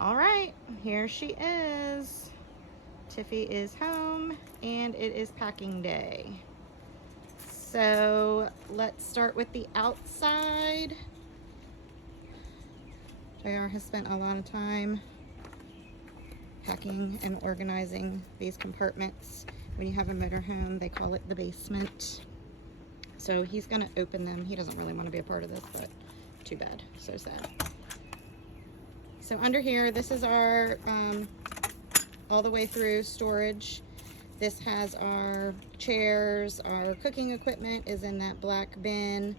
All right, here she is. Tiffy is home and it is packing day. So let's start with the outside. JR has spent a lot of time packing and organizing these compartments. When you have a motorhome, they call it the basement. So he's gonna open them. He doesn't really want to be a part of this, but too bad, so sad. So under here, this is our all the way through storage. This has our chairs, our cooking equipment is in that black bin,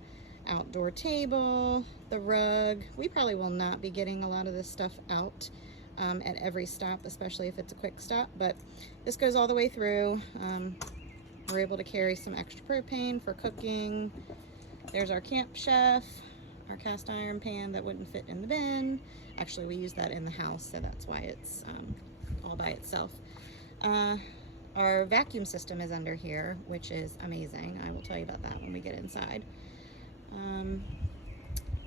outdoor table, the rug. We probably will not be getting a lot of this stuff out at every stop, especially if it's a quick stop, but this goes all the way through. We're able to carry some extra propane for cooking. There's our Camp Chef, our cast iron pan that wouldn't fit in the bin. Actually, we use that in the house, so that's why it's all by itself. Our vacuum system is under here, which is amazing. I will tell you about that when we get inside.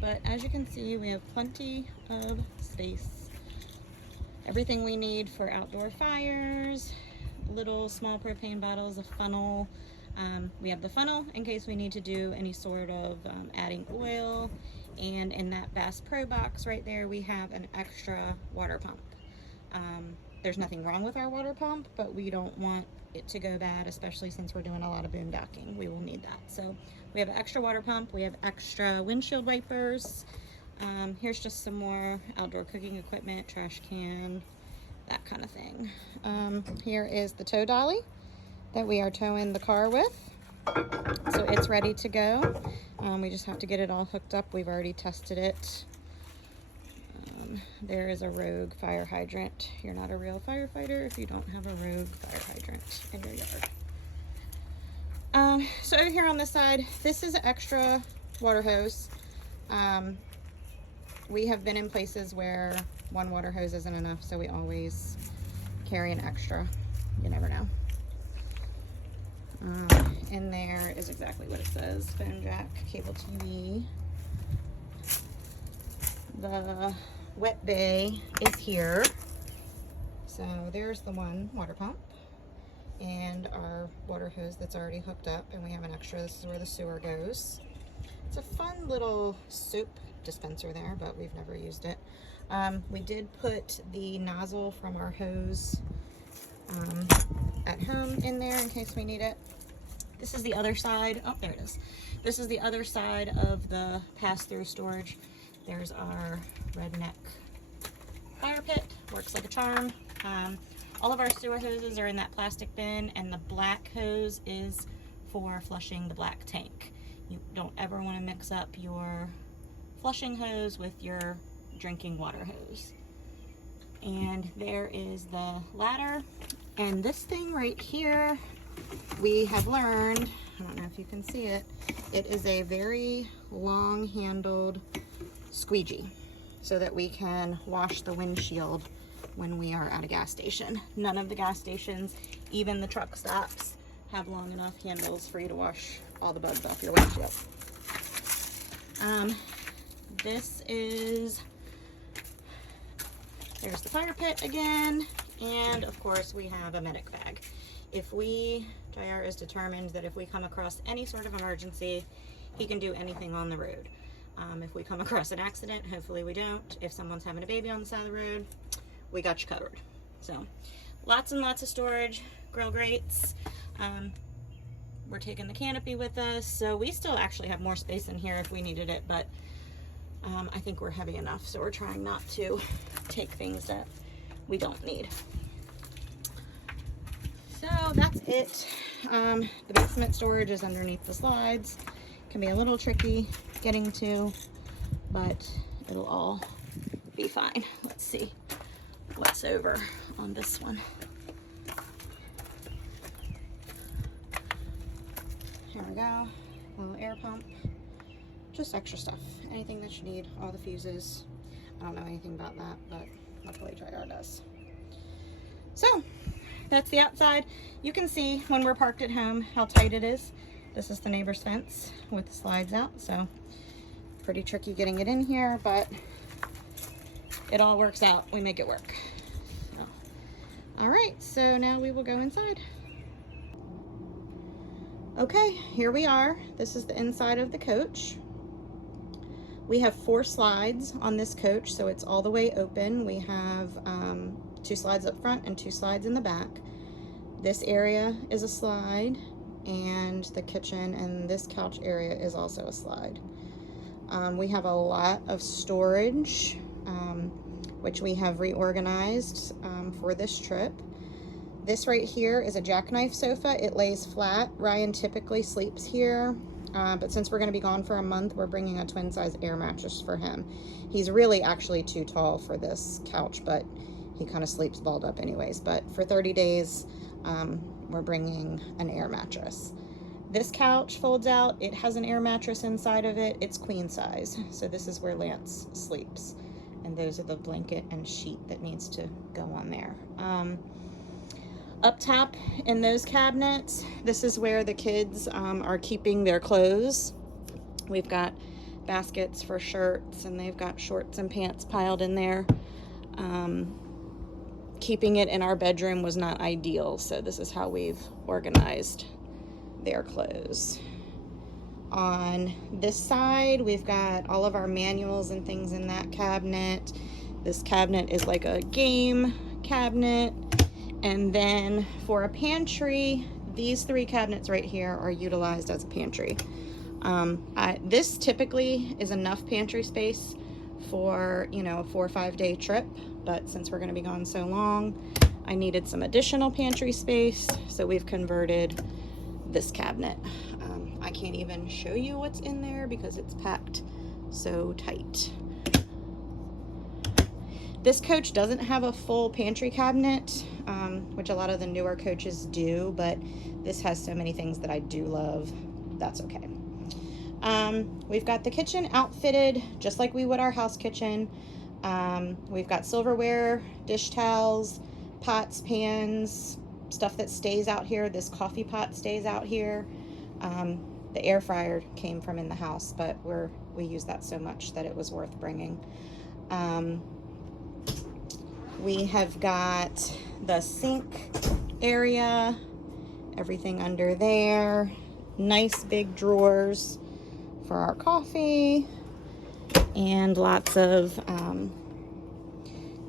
But as you can see, we have plenty of space. Everything we need for outdoor fires, little small propane bottles, a funnel. We have the funnel in case we need to do any sort of adding oil. And in that Bass Pro box right there, we have an extra water pump. There's nothing wrong with our water pump, but we don't want it to go bad, especially since we're doing a lot of boondocking. We will need that. So we have an extra water pump. We have extra windshield wipers. Here's just some more outdoor cooking equipment, trash can, that kind of thing. Here is the tow dolly that we are towing the car with. So it's ready to go. We just have to get it all hooked up. We've already tested it. There is a rogue fire hydrant. You're not a real firefighter if you don't have a rogue fire hydrant in your yard. So over here on this side, this is an extra water hose. We have been in places where one water hose isn't enough, so we always carry an extra. You never know. In there is exactly what it says. Phone jack, cable TV. The wet bay is here. So there's the one water pump and our water hose that's already hooked up, and we have an extra. This is where the sewer goes. It's a fun little soap dispenser there, but we've never used it. We did put the nozzle from our hose at home in there in case we need it. This is the other side. Oh, there it is. This is the other side of the pass-through storage. There's our redneck fire pit. Works like a charm. All of our sewer hoses are in that plastic bin, and the black hose is for flushing the black tank. You don't ever want to mix up your flushing hose with your drinking water hose. And there is the ladder. And this thing right here, we have learned, I don't know if you can see it, it is a very long handled squeegee so that we can wash the windshield when we are at a gas station. None of the gas stations, even the truck stops, have long enough handles for you to wash all the bugs off your windshield. There's the fire pit again, and of course we have a medic bag. JR is determined that if we come across any sort of emergency, he can do anything on the road. If we come across an accident, hopefully we don't. If someone's having a baby on the side of the road, we got you covered. So lots and lots of storage, grill grates. We're taking the canopy with us, so we still actually have more space in here if we needed it, but I think we're heavy enough, so we're trying not to take things that we don't need. So that's it. The basement storage is underneath the slides. Can be a little tricky getting to, but it'll all be fine. Let's see what's over on this one. Here we go. A little air pump. Just extra stuff. Anything that you need. All the fuses. I don't know anything about that, but luckily JR does. So that's the outside. You can see when we're parked at home how tight it is. This is the neighbor's fence with the slides out, so pretty tricky getting it in here, but it all works out. We make it work. So, all right, so now we will go inside. Okay, here we are. This is the inside of the coach. We have 4 slides on this coach, so it's all the way open. We have 2 slides up front and 2 slides in the back. This area is a slide, and the kitchen and this couch area is also a slide. We have a lot of storage, which we have reorganized for this trip. This right here is a jackknife sofa. It lays flat. Ryan typically sleeps here, but since we're going to be gone for a month, we're bringing a twin size air mattress for him. He's really actually too tall for this couch, but he kind of sleeps balled up anyways. But for 30 days, we're bringing an air mattress. This couch folds out. It has an air mattress inside of it. It's queen size. So this is where Lance sleeps. And those are the blanket and sheet that needs to go on there. Up top in those cabinets, this is where the kids are keeping their clothes. We've got baskets for shirts, and they've got shorts and pants piled in there. Keeping it in our bedroom was not ideal, so this is how we've organized their clothes. On this side, we've got all of our manuals and things in that cabinet. This cabinet is like a game cabinet. And then for a pantry, these 3 cabinets right here are utilized as a pantry. This typically is enough pantry space for, you know, a 4 or 5 day trip. But since we're going to be gone so long, I needed some additional pantry space. So we've converted this cabinet. I can't even show you what's in there because it's packed so tight. This coach doesn't have a full pantry cabinet, which a lot of the newer coaches do, but this has so many things that I do love. That's okay. We've got the kitchen outfitted just like we would our house kitchen. We've got silverware, dish towels, pots, pans, stuff that stays out here. This coffee pot stays out here. The air fryer came from in the house, but we use that so much that it was worth bringing. We have got the sink area, everything under there, nice big drawers for our coffee, and lots of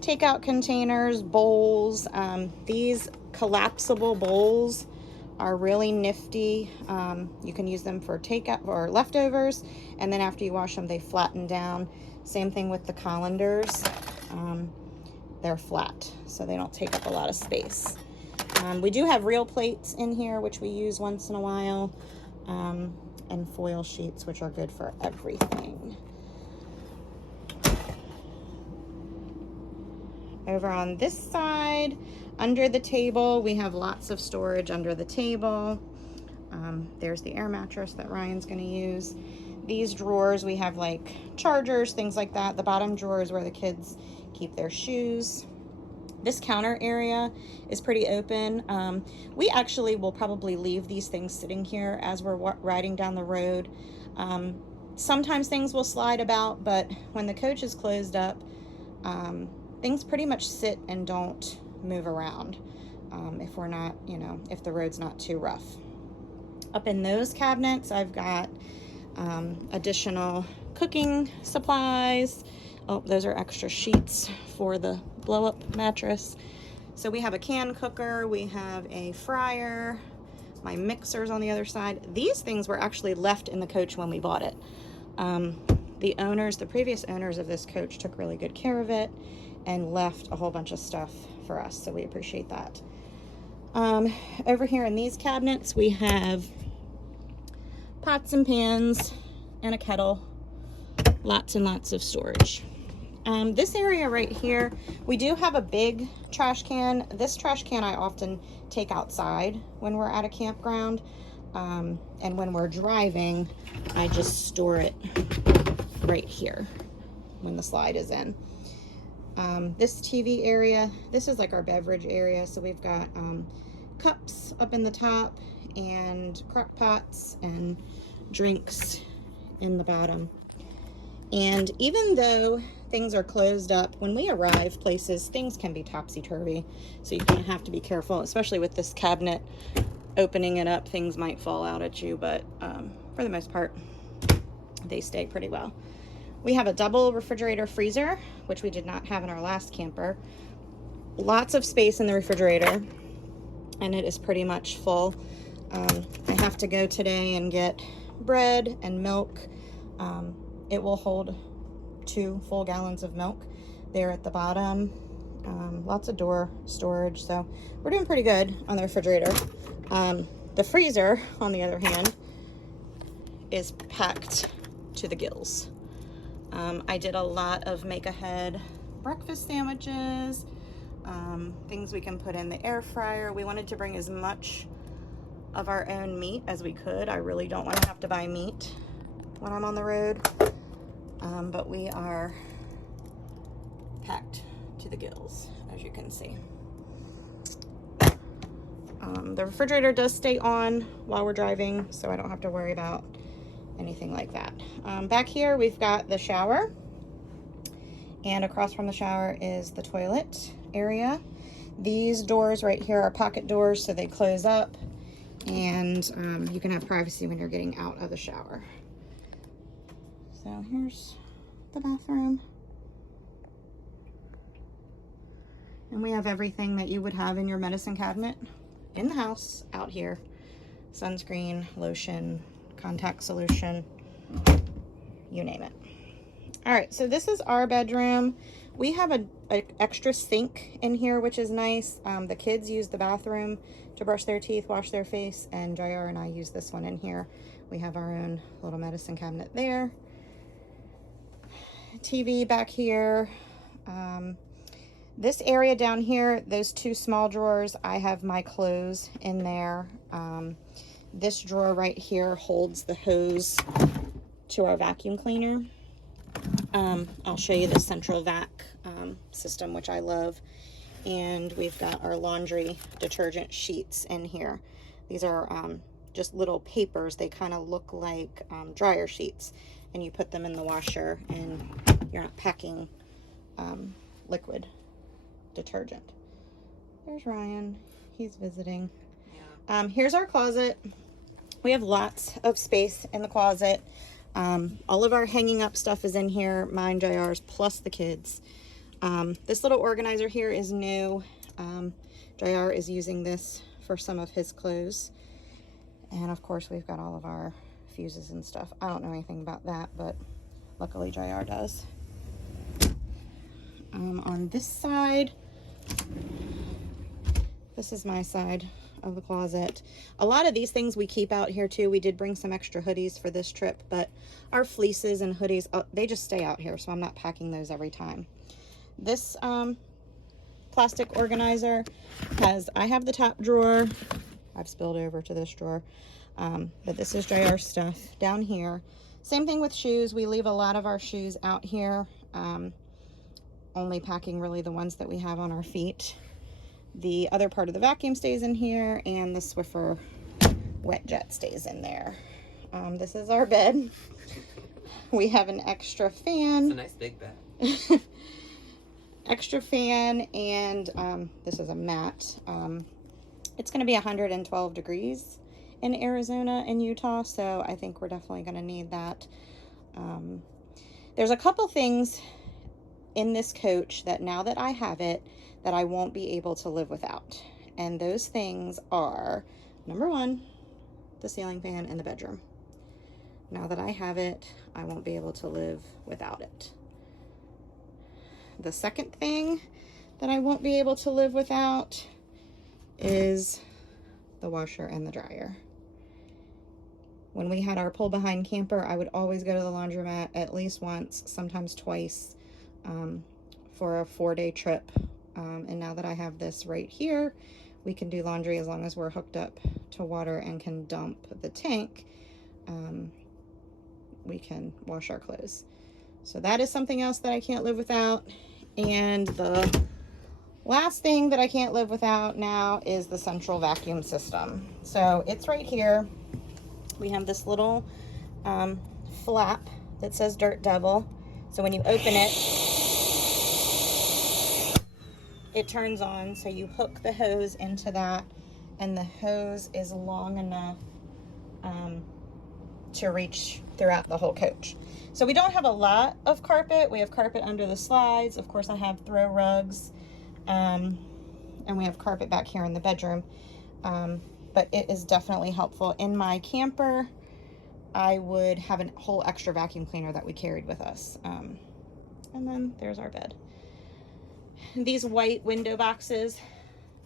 takeout containers, bowls. These collapsible bowls are really nifty. You can use them for takeout or leftovers, and then after you wash them, they flatten down. Same thing with the colanders. They're flat, so they don't take up a lot of space. We do have real plates in here, which we use once in a while, and foil sheets, which are good for everything. Over on this side, under the table, we have lots of storage under the table. There's the air mattress that Ryan's going to use. These drawers, we have like chargers, things like that. The bottom drawer is where the kids keep their shoes. This counter area is pretty open. We actually will probably leave these things sitting here as we're riding down the road. Sometimes things will slide about, but when the coach is closed up, things pretty much sit and don't move around if we're not, you know, if the road's not too rough. Up in those cabinets, I've got additional cooking supplies. Oh, those are extra sheets for the blow-up mattress. So we have a can cooker, we have a fryer, my mixer's on the other side. These things were actually left in the coach when we bought it. The previous owners of this coach took really good care of it and left a whole bunch of stuff for us, so we appreciate that. Over here in these cabinets, we have pots and pans and a kettle. Lots and lots of storage. This area right here, we do have a big trash can. This trash can I often take outside when we're at a campground. And when we're driving, I just store it right here when the slide is in. This TV area, this is like our beverage area. So we've got cups up in the top and crock pots and drinks in the bottom. And even though things are closed up. When we arrive places, things can be topsy-turvy, so you're gonna have to be careful, especially with this cabinet. Opening it up, things might fall out at you, but for the most part, they stay pretty well. We have a double refrigerator freezer, which we did not have in our last camper. Lots of space in the refrigerator, and it is pretty much full. I have to go today and get bread and milk. It will hold 2 full gallons of milk there at the bottom. Lots of door storage, so we're doing pretty good on the refrigerator. The freezer, on the other hand, is packed to the gills. I did a lot of make-ahead breakfast sandwiches, things we can put in the air fryer. We wanted to bring as much of our own meat as we could. I really don't want to have to buy meat when I'm on the road, but we are packed to the gills, as you can see. The refrigerator does stay on while we're driving, so I don't have to worry about anything like that. Back here we've got the shower, and across from the shower is the toilet area. These doors right here are pocket doors, so they close up, and you can have privacy when you're getting out of the shower. So here's the bathroom. And we have everything that you would have in your medicine cabinet in the house out here. Sunscreen, lotion, contact solution, you name it. All right, so this is our bedroom. We have an extra sink in here, which is nice. The kids use the bathroom to brush their teeth, wash their face, and JR and I use this one in here. We have our own little medicine cabinet there. TV back here. This area down here, those 2 small drawers, I have my clothes in there. This drawer right here holds the hose to our vacuum cleaner. I'll show you the central vac system, which I love. And we've got our laundry detergent sheets in here. These are just little papers. They kind of look like dryer sheets, and you put them in the washer, and you're not packing liquid detergent. There's Ryan. He's visiting. Yeah. Here's our closet. We have lots of space in the closet. All of our hanging up stuff is in here, mine, JR's, plus the kids. This little organizer here is new. JR is using this for some of his clothes. And of course we've got all of our fuses and stuff. I don't know anything about that, but luckily JR does. On this side, this is my side of the closet. A lot of these things we keep out here too. We did bring some extra hoodies for this trip, but our fleeces and hoodies, they just stay out here, so I'm not packing those every time. This plastic organizer I have the top drawer. I've spilled over to this drawer, but this is JR stuff down here. Same thing with shoes. We leave a lot of our shoes out here, only packing really the ones that we have on our feet. The other part of the vacuum stays in here, and the Swiffer wet jet stays in there. This is our bed. We have an extra fan. It's a nice big bed. Extra fan, and this is a mat. It's going to be 112 degrees in Arizona and Utah, so I think we're definitely going to need that. There's a couple things in this coach that now that I have it, that I won't be able to live without. And those things are, number 1, the ceiling fan in the bedroom. Now that I have it, I won't be able to live without it. The second thing that I won't be able to live without is the washer and the dryer. When we had our pull behind camper, I would always go to the laundromat at least once, sometimes twice, for a 4-day trip. And now that I have this right here, we can do laundry as long as we're hooked up to water and can dump the tank. We can wash our clothes. So that is something else that I can't live without. And the last thing that I can't live without now is the central vacuum system. So it's right here. We have this little flap that says Dirt Devil. So when you open it, it turns on. So you hook the hose into that, and the hose is long enough to reach throughout the whole coach. So we don't have a lot of carpet. We have carpet under the slides. Of course, I have throw rugs, and we have carpet back here in the bedroom. But it is definitely helpful. In my camper, I would have a whole extra vacuum cleaner that we carried with us. And then there's our bed. These white window boxes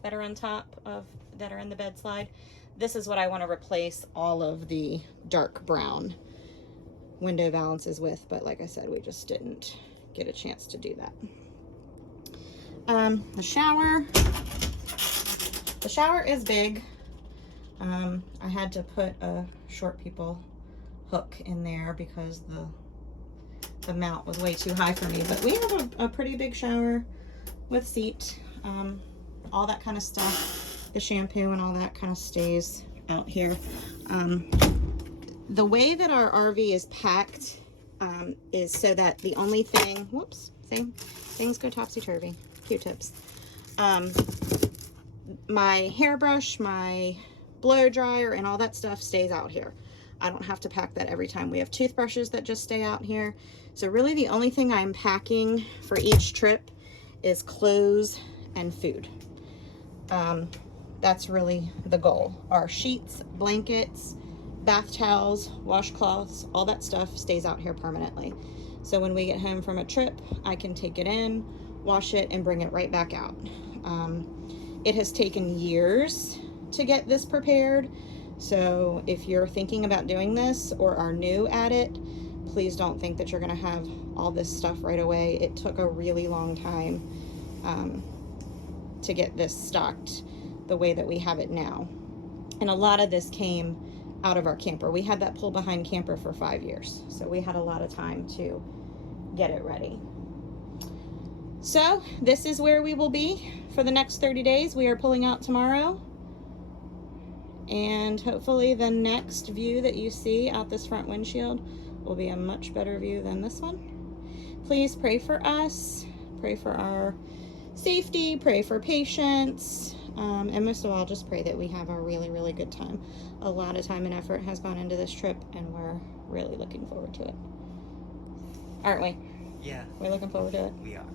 that are on top of, that are in the bed slide, this is what I want to replace all of the dark brown window valances with, but like I said, we just didn't get a chance to do that. The shower is big. I had to put a short people hook in there because the mount was way too high for me, but we have a pretty big shower with seat, all that kind of stuff. The shampoo and all that kind of stays out here. The way that our RV is packed is so that the only thing, whoops, see, things go topsy-turvy, Q-tips. My hairbrush, my blow dryer, and all that stuff stays out here. I don't have to pack that every time. We have toothbrushes that just stay out here. So really the only thing I'm packing for each trip is clothes and food. That's really the goal. Our sheets, blankets, bath towels, washcloths, all that stuff stays out here permanently. So when we get home from a trip, I can take it in, wash it, and bring it right back out. It has taken years to get this prepared. So if you're thinking about doing this or are new at it, please don't think that you're gonna have all this stuff right away. It took a really long time to get this stocked the way that we have it now. And a lot of this came out of our camper. We had that pull behind camper for 5 years. So we had a lot of time to get it ready. So this is where we will be for the next 30 days. We are pulling out tomorrow. And hopefully the next view that you see out this front windshield will be a much better view than this one. Please pray for us, pray for our safety, pray for patience, and most of all, just pray that we have a really, really good time. A lot of time and effort has gone into this trip, and we're really looking forward to it. Aren't we? Yeah. We're looking forward to it. We are.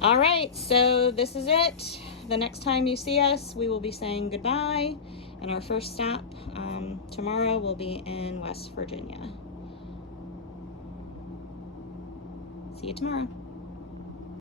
All right, so this is it. The next time you see us, we will be saying goodbye, and our first stop tomorrow will be in West Virginia. See you tomorrow.